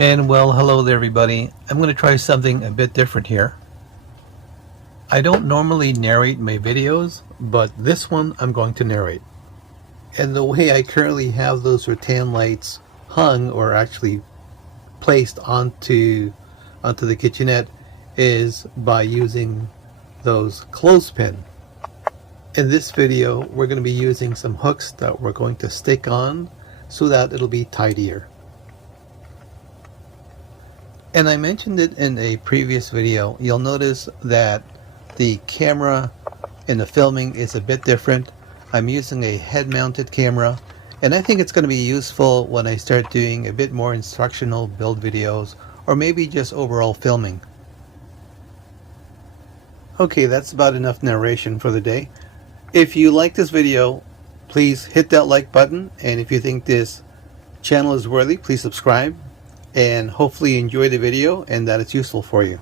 And well, hello there everybody. I'm going to try something a bit different here. I don't normally narrate my videos, but this one I'm going to narrate. And the way I currently have those rattan lights hung, or actually placed onto the kitchenette, is by using those clothespin. In this video, we're going to be using some hooks that we're going to stick on so that it'll be tidier. And I mentioned it in a previous video. You'll notice that the camera in the filming is a bit different. I'm using a head-mounted camera, and I think it's going to be useful when I start doing a bit more instructional build videos, or maybe just overall filming. Okay, that's about enough narration for the day. If you like this video, please hit that like button, and if you think this channel is worthy, please subscribe, and hopefully enjoy the video and that it's useful for you.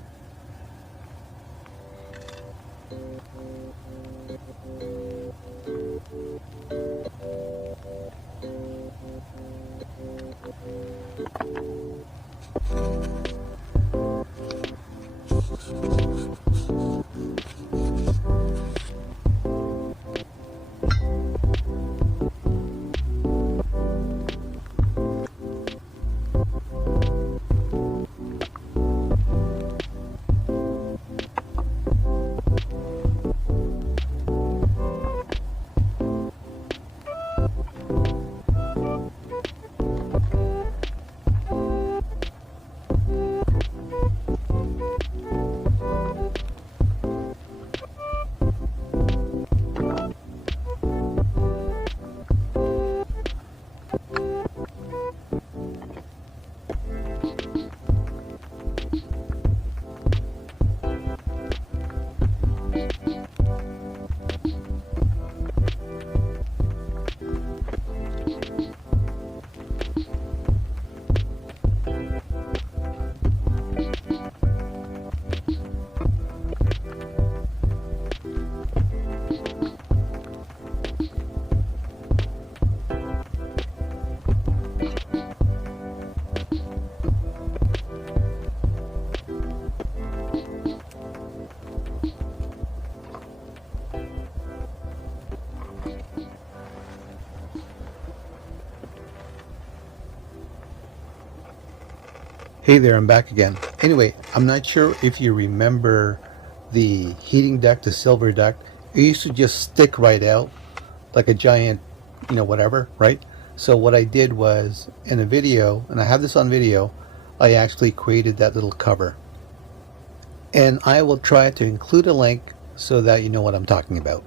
Hey there, I'm back again. Anyway, I'm not sure if you remember the heating duct, the silver duct. It used to just stick right out like a giant, whatever, right? So what I did was, in a video, and I have this on video, I actually created that little cover. And I will try to include a link so that you know what I'm talking about.